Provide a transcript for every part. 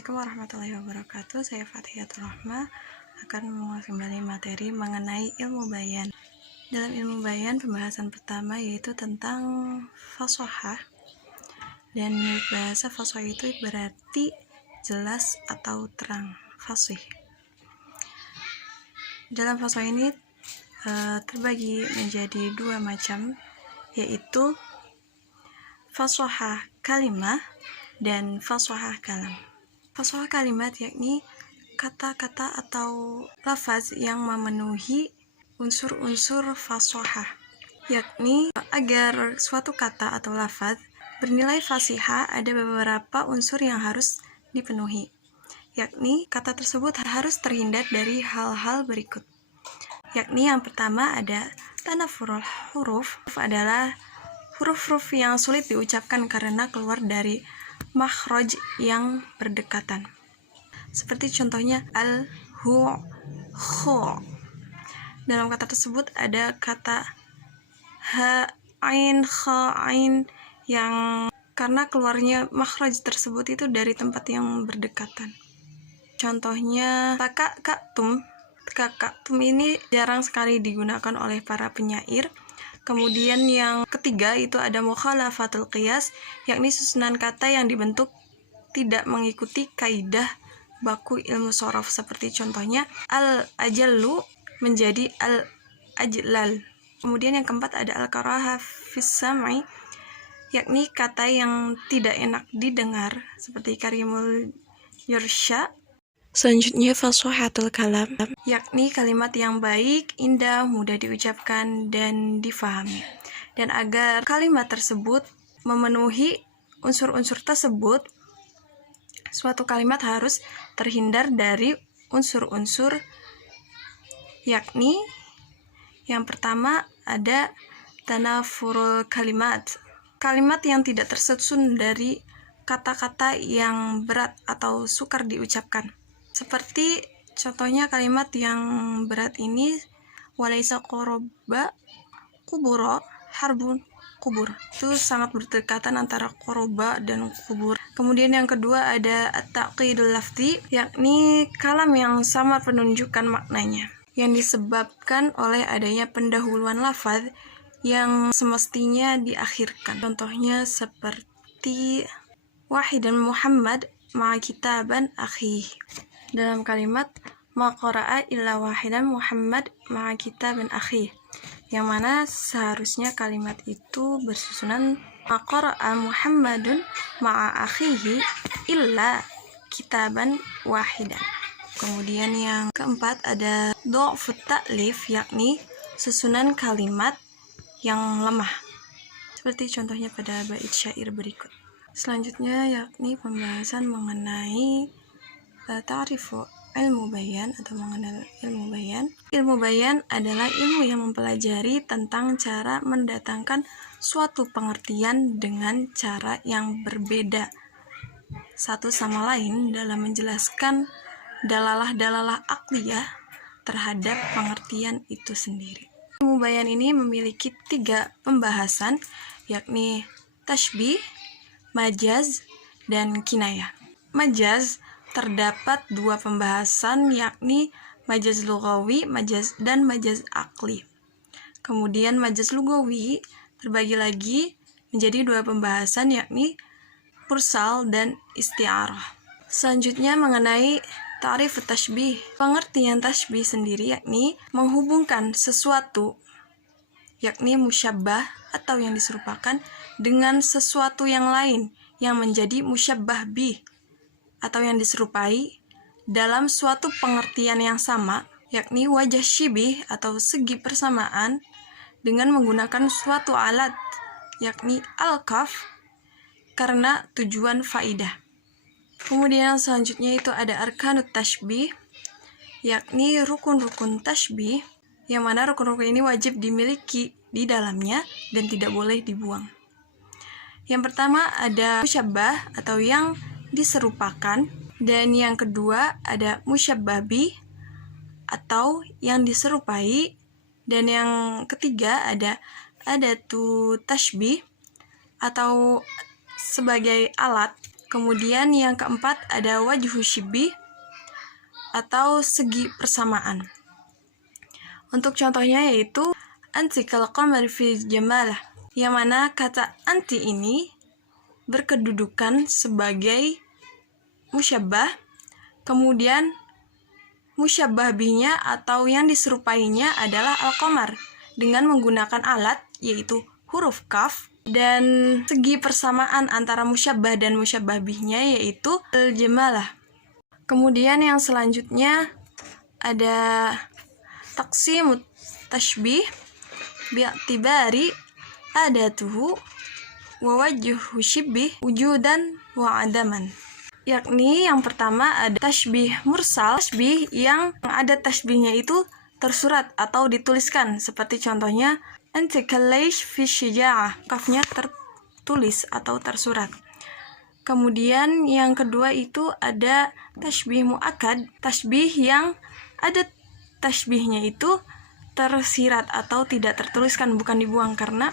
Assalamualaikum warahmatullahi wabarakatuh. Saya Fathiatul Rahma akan mengulas kembali materi mengenai ilmu bayan. Dalam ilmu bayan, pembahasan pertama yaitu tentang fashohah. Dan bahasa fashohah itu berarti jelas atau terang, fasih. Dalam fashohah ini terbagi menjadi dua macam, yaitu fashohah kalimah dan fashohah kalam. Fashohah kalimat yakni kata-kata atau lafaz yang memenuhi unsur-unsur fashohah, yakni agar suatu kata atau lafaz bernilai fasihah ada beberapa unsur yang harus dipenuhi, yakni kata tersebut harus terhindar dari hal-hal berikut. Yakni yang pertama ada tanafurul huruf, adalah huruf-huruf yang sulit diucapkan karena keluar dari makhraj yang berdekatan. Seperti contohnya al, hu, khu. Dalam kata tersebut ada kata ha, ain, kha, ain yang karena keluarnya makhraj tersebut itu dari tempat yang berdekatan. Contohnya kakaktum. Kakaktum ini jarang sekali digunakan oleh para penyair. Kemudian yang ketiga itu ada mukhalafatul qiyas, yakni susunan kata yang dibentuk tidak mengikuti kaidah baku ilmu shorof, seperti contohnya al-ajallu menjadi al-ajlal. Kemudian yang keempat ada al-karaha fis sam'i, yakni kata yang tidak enak didengar, seperti karimul yursha. Selanjutnya fashohatul kalam, yakni kalimat yang baik, indah, mudah diucapkan dan difahami. Dan agar kalimat tersebut memenuhi unsur-unsur tersebut, suatu kalimat harus terhindar dari unsur-unsur, yakni yang pertama ada tanafurul kalimat, kalimat yang tidak tersusun dari kata-kata yang berat atau sukar diucapkan. Seperti contohnya kalimat yang berat ini, walaisa qoroba kuburo harbun kubur. Itu sangat berdekatan antara qoroba dan kubur. Kemudian yang kedua ada at-taqidul lafzi, yakni kalam yang sama penunjukan maknanya, yang disebabkan oleh adanya pendahuluan lafaz yang semestinya diakhirkan. Contohnya seperti wahidan Muhammad ma'a kitaban akhi. Dalam kalimat ma qara'a illa wahidan Muhammad ma'a kitaban akhi, yang mana seharusnya kalimat itu bersusunan ma qara'a Muhammadun ma'a akhihi illa kitaban wahidan. Kemudian yang keempat ada dha'fut ta'lif, yakni susunan kalimat yang lemah, seperti contohnya pada bait syair berikut. Selanjutnya yakni pembahasan mengenai ta'rifu ilmu bayan atau mengenal ilmu bayan. Ilmu bayan adalah ilmu yang mempelajari tentang cara mendatangkan suatu pengertian dengan cara yang berbeda satu sama lain dalam menjelaskan dalalah-dalalah akliyah terhadap pengertian itu sendiri. Ilmu bayan ini memiliki 3 pembahasan, yakni tashbih, majaz, dan kinayah. Majaz terdapat 2 pembahasan, yakni majaz lughawi, majaz dan majaz akli. Kemudian majaz lughawi terbagi lagi menjadi 2 pembahasan, yakni mursal dan isti'arah. Selanjutnya mengenai ta'rif tashbih. Pengertian tashbih sendiri yakni menghubungkan sesuatu, yakni musyabbah atau yang diserupakan, dengan sesuatu yang lain yang menjadi musyabbah bih atau yang diserupai dalam suatu pengertian yang sama, yakni wajah syibih atau segi persamaan, dengan menggunakan suatu alat, yakni al-kaf, karena tujuan faidah. Kemudian selanjutnya itu ada arkanut tashbih, yakni rukun-rukun tashbih, yang mana rukun-rukun ini wajib dimiliki di dalamnya dan tidak boleh dibuang. Yang pertama ada musyabbah atau yang diserupakan, dan yang kedua ada musyabbah bih atau yang diserupai, dan yang ketiga ada adatu tashbih atau sebagai alat Kemudian yang keempat ada wajhu syibih atau segi persamaan. Untuk contohnya yaitu anti kal qamar fi jamalah, yang mana kata anti ini berkedudukan sebagai musyabbah, kemudian musyabbah bihnya atau yang diserupainya adalah al-qamar dengan menggunakan alat yaitu huruf kaf, dan segi persamaan antara musyabbah dan musyabbah bihnya yaitu al-jamalah. Kemudian yang selanjutnya ada taqsimut tashbih bi'tibari adatuhu wa wajhu syibih wujudan wa adaman. Yakni yang pertama ada tashbih mursal, tashbih yang ada tashbihnya itu tersurat atau dituliskan, seperti contohnya anta kallaysh fi syija'ah, kafnya tertulis atau tersurat. Kemudian yang kedua itu ada tashbih muakkad, tashbih yang ada tashbihnya itu tersirat atau tidak tertuliskan, bukan dibuang, karena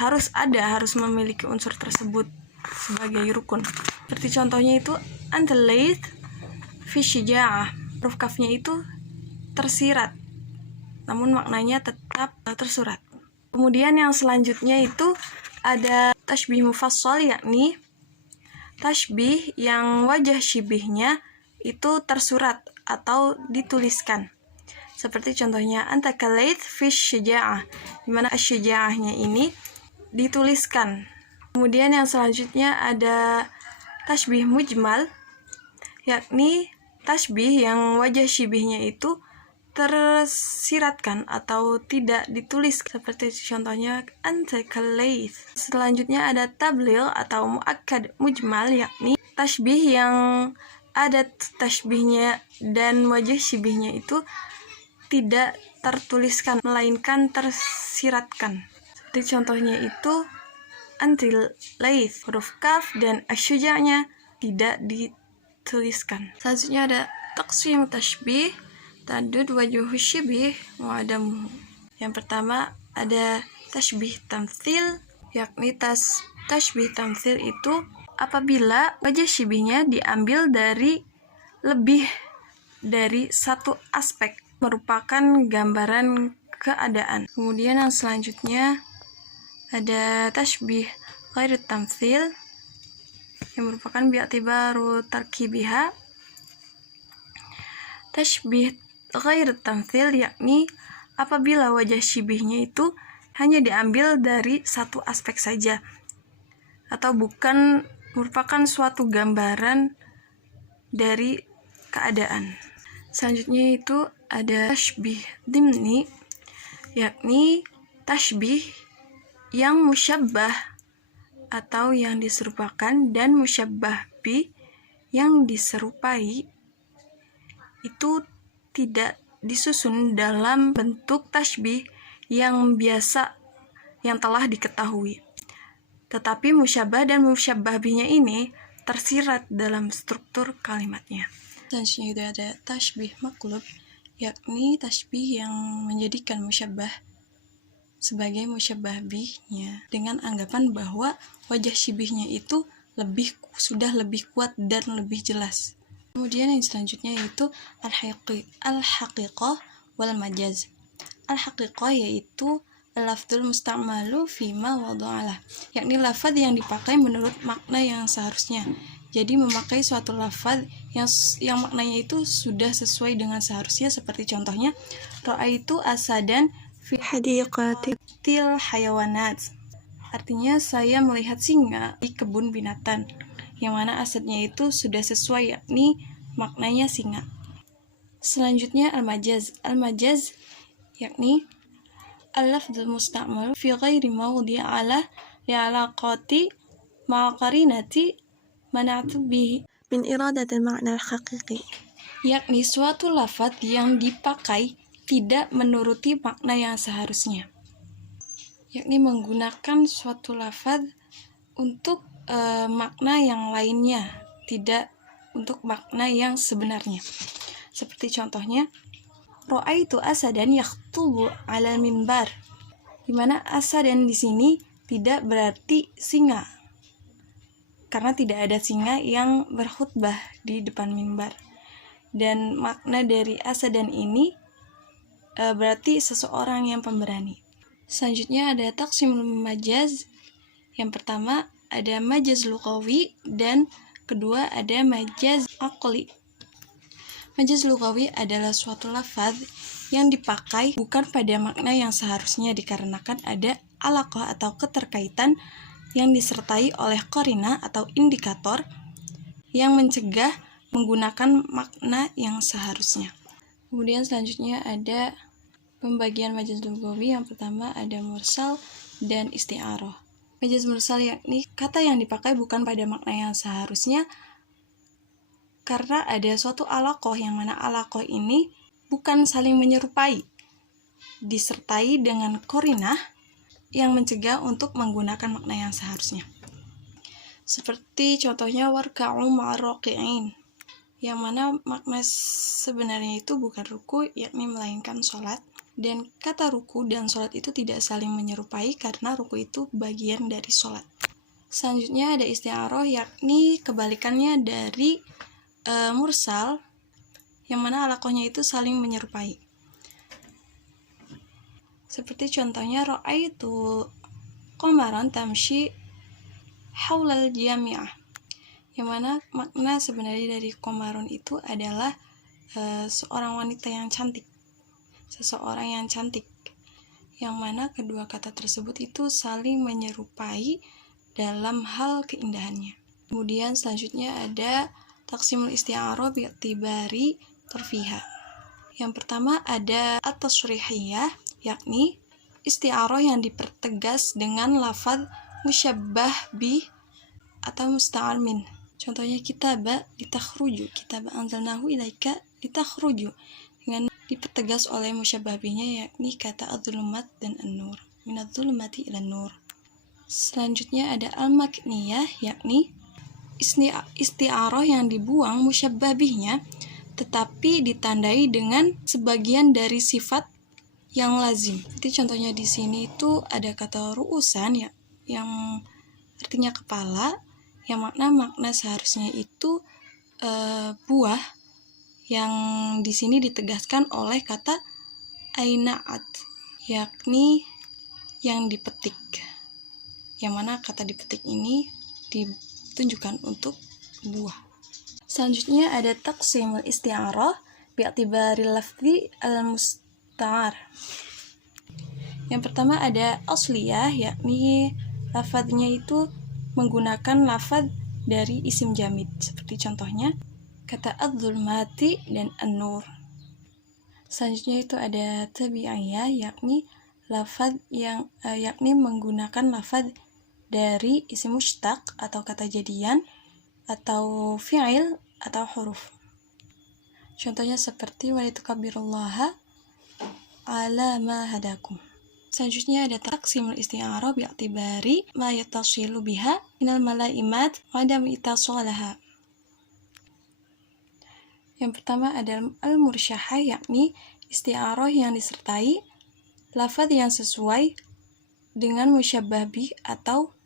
harus memiliki unsur tersebut sebagai rukun. Seperti contohnya itu anta layth fi syija'ah, huruf kafnya itu tersirat namun maknanya tetap tersurat. Kemudian yang selanjutnya itu ada tashbih mufassal, yakni tashbih yang wajah syibihnya itu tersurat atau dituliskan. Seperti contohnya anta kallayth fi syija'ah, di mana asy-syija'ahnya ini dituliskan. Kemudian yang selanjutnya ada tashbih mujmal, yakni tashbih yang wajah syibihnya itu tersiratkan atau tidak ditulis, seperti contohnya anta kallayth. Selanjutnya ada tablil atau muakkad mujmal, yakni tashbih yang ada tashbihnya dan wajah syibihnya itu tidak tertuliskan melainkan tersiratkan. Seperti contohnya itu antil layth, huruf kaf dan asyuja'nya tidak dituliskan. Selanjutnya ada taqsim tashbih tadud wajhu syibih wa adamuhu. Yang pertama ada tashbih tamtsil, yakni tashbih tamtsil itu apabila wajah syibihnya diambil dari lebih dari satu aspek, merupakan gambaran keadaan. Kemudian yang selanjutnya ada tashbih ghairu tamtsil, yang merupakan bi'tibaru tarkibiha. Tashbih ghairu tamtsil yakni apabila wajah syibihnya itu hanya diambil dari satu aspek saja atau bukan merupakan suatu gambaran dari keadaan. Selanjutnya itu ada tashbih dimni, yakni tashbih yang musyabbah atau yang diserupakan dan musyabbah bi yang diserupai itu tidak disusun dalam bentuk tashbih yang biasa yang telah diketahui, tetapi musyabbah dan musyabbah binya ini tersirat dalam struktur kalimatnya. Selanjutnya itu ada tashbih maqlub, yakni tashbih yang menjadikan musyabbah sebagai musyabbah bihnya dengan anggapan bahwa wajah syibihnya itu sudah lebih kuat dan lebih jelas. Kemudian yang selanjutnya yaitu al-haqiqah wal majaz. Al-haqiqah yaitu lafdzul musta'malu fima wada'alah, yakni lafaz yang dipakai menurut makna yang seharusnya. Jadi memakai suatu lafaz yang maknanya itu sudah sesuai dengan seharusnya, seperti contohnya ra'aitu asadan fi hadiqatil hayawanat. Artinya saya melihat singa di kebun binatang, yang mana asadnya itu sudah sesuai, yakni maknanya singa. Selanjutnya al-majaz. Al-majaz yakni al-lafdzul musta'mal fi ghairi mawdi' ala li'alaqati ma'qarinati mana'tu bihi min iradatil ma'na al-haqiqi, yakni suatu lafaz yang dipakai tidak menuruti makna yang seharusnya, yakni menggunakan suatu lafaz untuk makna yang lainnya, tidak untuk makna yang sebenarnya. Seperti contohnya ra'aitu asadan yakhtubu 'ala mimbar, di mana asadan di sini tidak berarti singa, karena tidak ada singa yang berkhutbah di depan mimbar. Dan makna dari asadan ini berarti seseorang yang pemberani. Selanjutnya ada taqsimul majaz. Yang pertama ada majaz lughawi dan kedua ada majaz aqli. Majaz lughawi adalah suatu lafaz yang dipakai bukan pada makna yang seharusnya dikarenakan ada alaqah atau keterkaitan yang disertai oleh qarina atau indikator yang mencegah menggunakan makna yang seharusnya. Kemudian selanjutnya ada pembagian majaz lughawi. Yang pertama ada mursal dan isti'arah. Majaz mursal yakni kata yang dipakai bukan pada makna yang seharusnya karena ada suatu alaqah, yang mana alaqah ini bukan saling menyerupai, disertai dengan qarinah yang mencegah untuk menggunakan makna yang seharusnya. Seperti contohnya warka'u ma'ar-raqi'in, yang mana makna sebenarnya itu bukan ruku, yakni melainkan sholat. Dan kata ruku dan sholat itu tidak saling menyerupai karena ruku itu bagian dari sholat. Selanjutnya ada isti'arah, yakni kebalikannya dari mursal, yang mana alaqahnya itu saling menyerupai. Seperti contohnya ra'aitu qamaran tamshi haulal jami'ah, yang mana makna sebenarnya dari qamarun itu adalah seorang wanita yang cantik, seseorang yang cantik, yang mana kedua kata tersebut itu saling menyerupai dalam hal keindahannya. Kemudian selanjutnya ada taqsimul isti'arah bi'tibari tarfiha. Yang pertama ada at-tasrihiyah, yakni isti'arah yang dipertegas dengan lafaz musyabbah bi atau musta'ar min. Contohnya kitaba litakhruju, kitaba anzalnahu ilaika litakhruju, dengan dipertegas oleh musyabbah binya, yakni kata adz-dzulumat dan an-nur, minadz-dzulumati ilan nur. Selanjutnya ada al-makniyah, yakni isti'arah yang dibuang musyabbah bihnya tetapi ditandai dengan sebagian dari sifat yang lazim. Jadi contohnya di sini itu ada kata ru'usan, ya, yang artinya kepala, yang makna seharusnya itu buah, yang di sini ditegaskan oleh kata aina'at, yakni yang dipetik, yang mana kata dipetik ini ditunjukkan untuk buah. Selanjutnya ada taqsimul isti'arah bi'tibaril lafzi al-musta'ar. Yang pertama ada asliyah, yakni lafadznya itu menggunakan lafadz dari isim jamid, seperti contohnya kata adz-dzulumati dan an-nur. Selanjutnya itu ada tabi'iyah, yakni lafadz yang yakni menggunakan lafadz dari isim mushtaq atau kata jadian atau fi'il atau huruf. Contohnya seperti walitukabbirullaha ala ma hadakum. Selanjutnya ada taqsimul isti'arah bi'tibari ma yattasilu biha minal malaimat wa adam ittasalaha. Yang pertama ada al-mursyahah, yakni isti'arah yang disertai lafadz yang sesuai dengan musyabbah bih atau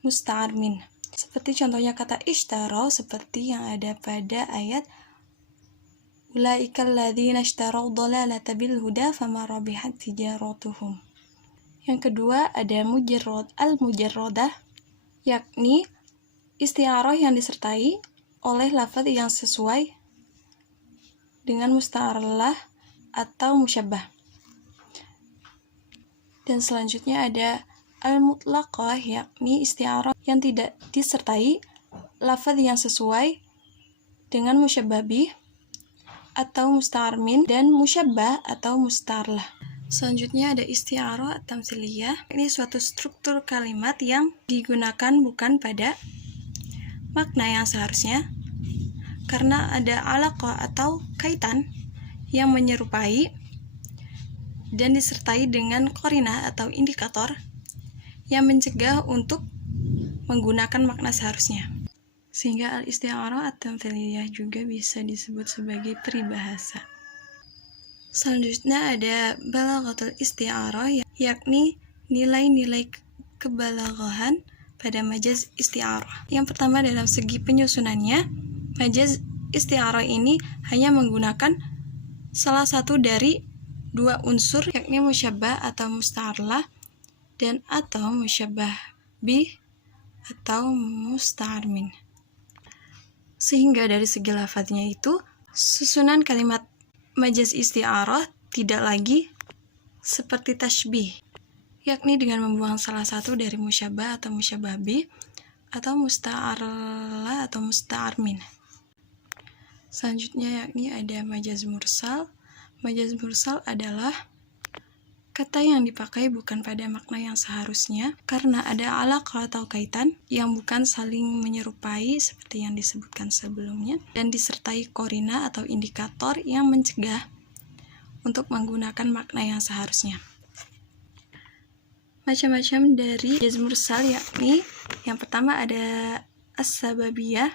musta'ar min. Seperti contohnya kata ishtara, seperti yang ada pada ayat ulaikal ladzina ishtarau dhalalata bil huda fama rabihat tijaratuhum. Yang kedua ada al-mujarradah, yakni isti'arah yang disertai oleh lafadz yang sesuai dengan musta'arlah atau musyabbah. Dan selanjutnya ada al-mutlaqah, yakni isti'arah yang tidak disertai lafadz yang sesuai dengan musyabbah bih atau musta'ar min dan musyabbah atau musta'arlah. Selanjutnya ada isti'arah at-tamtsiliyah. Ini suatu struktur kalimat yang digunakan bukan pada makna yang seharusnya karena ada alaqah atau kaitan yang menyerupai dan disertai dengan qarinah atau indikator yang mencegah untuk menggunakan makna seharusnya. Sehingga al-isti'arah at-tamtsiliyah juga bisa disebut sebagai peribahasa. Selanjutnya ada balaghatul isti'arah, yakni nilai-nilai kebalaghahan pada majaz isti'arah. Yang pertama dalam segi penyusunannya, majaz isti'arah ini hanya menggunakan salah satu dari dua unsur, yakni musyabbah atau musta'arlah dan atau musyabbah bih atau musta'ar min. Sehingga dari segi lafadznya itu, susunan kalimat majaz isti'arah tidak lagi seperti tashbih, yakni dengan membuang salah satu dari musyabbah atau musyabbah bih atau musta'arlah atau musta'ar min. Selanjutnya yakni ada majaz mursal. Majaz mursal adalah kata yang dipakai bukan pada makna yang seharusnya karena ada alaqah atau kaitan yang bukan saling menyerupai seperti yang disebutkan sebelumnya dan disertai korina atau indikator yang mencegah untuk menggunakan makna yang seharusnya. Macam-macam dari majaz mursal yakni yang pertama ada as-sababiyah,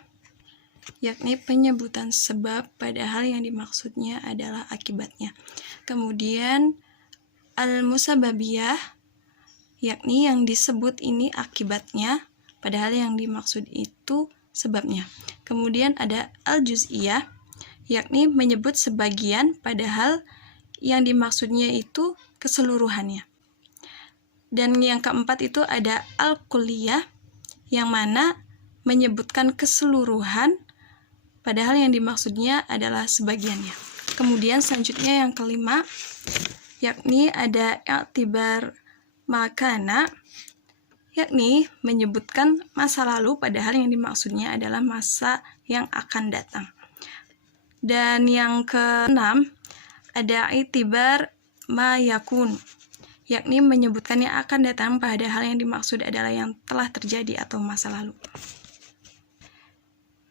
yakni penyebutan sebab padahal yang dimaksudnya adalah akibatnya. Kemudian al-musababiyah, yakni yang disebut ini akibatnya padahal yang dimaksud itu sebabnya. Kemudian ada al-juz'iyah, yakni menyebut sebagian padahal yang dimaksudnya itu keseluruhannya. Dan yang keempat itu ada al-kulliyah, yang mana menyebutkan keseluruhan padahal yang dimaksudnya adalah sebagiannya. Kemudian selanjutnya yang kelima, yakni ada i'tibar makana, yakni menyebutkan masa lalu padahal yang dimaksudnya adalah masa yang akan datang. Dan yang keenam, ada i'tibar ma yakun, yakni menyebutkan yang akan datang padahal yang dimaksud adalah yang telah terjadi atau masa lalu.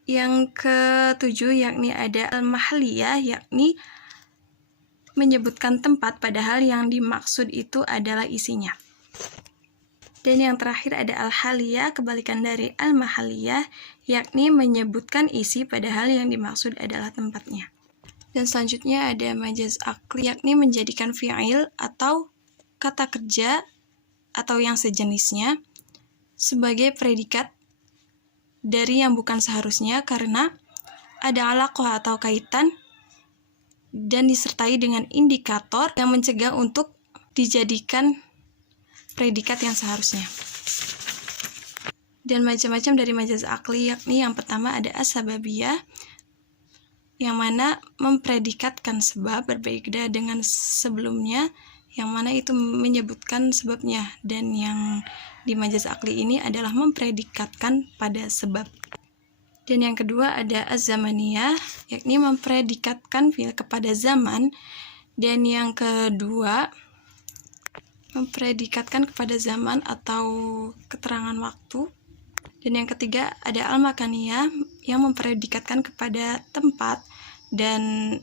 Yang ketujuh yakni ada al-mahalliyah, yakni menyebutkan tempat padahal yang dimaksud itu adalah isinya. Dan yang terakhir ada al-haliyah, kebalikan dari al-mahalliyah, yakni menyebutkan isi padahal yang dimaksud adalah tempatnya. Dan selanjutnya ada majaz aqli, yakni menjadikan fi'il atau kata kerja atau yang sejenisnya sebagai predikat dari yang bukan seharusnya karena ada alaqah atau kaitan dan disertai dengan indikator yang mencegah untuk dijadikan predikat yang seharusnya. Dan macam-macam dari majaz aqli, yakni yang pertama ada as-sababiyah, yang mana mempredikatkan sebab berbeda dengan sebelumnya yang mana itu menyebutkan sebabnya, dan yang di majaz aqli ini adalah mempredikatkan pada sebab. Dan yang kedua ada az-zamaniyah, yakni mempredikatkan fi'il kepada zaman, dan yang kedua mempredikatkan kepada zaman atau keterangan waktu. Dan yang ketiga ada al-makaniyah yang mempredikatkan kepada tempat, dan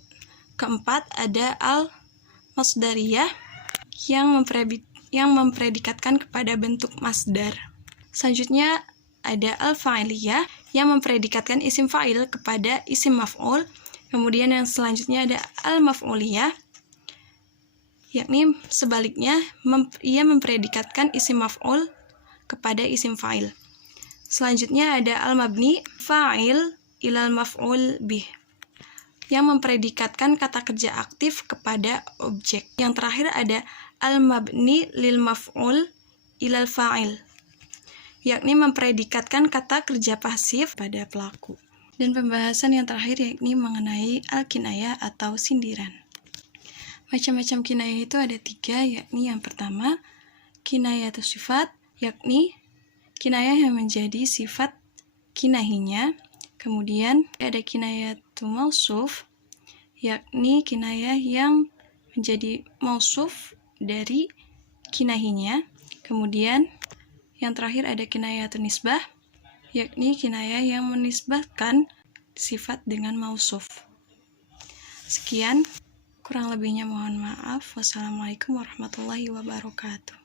keempat ada al-masdariyah yang mempredikatkan kepada bentuk masdar. Selanjutnya ada al-fa'iliyah yang mempredikatkan isim fa'il kepada isim maf'ul. Kemudian yang selanjutnya ada al-maf'uliyah, yakni sebaliknya ia mempredikatkan isim maf'ul kepada isim fa'il. Selanjutnya ada al-mabni fa'il ilal maf'ul bih, yang mempredikatkan kata kerja aktif kepada objek. Yang terakhir ada al-mabni lil maf'ul ilal fa'il, yakni mempredikatkan kata kerja pasif pada pelaku. Dan pembahasan yang terakhir yakni mengenai al-kinayah atau sindiran. Macam-macam kinayah itu ada 3, yakni yang pertama kinayah atau sifat, yakni kinayah yang menjadi sifat kinahinya. Kemudian ada kinayah atau mausuf, yakni kinayah yang menjadi mausuf dari kinahinya. Kemudian yang terakhir ada kinayah atau nisbah, yakni kinayah yang menisbahkan sifat dengan mausuf. Sekian, kurang lebihnya mohon maaf. Wassalamualaikum warahmatullahi wabarakatuh.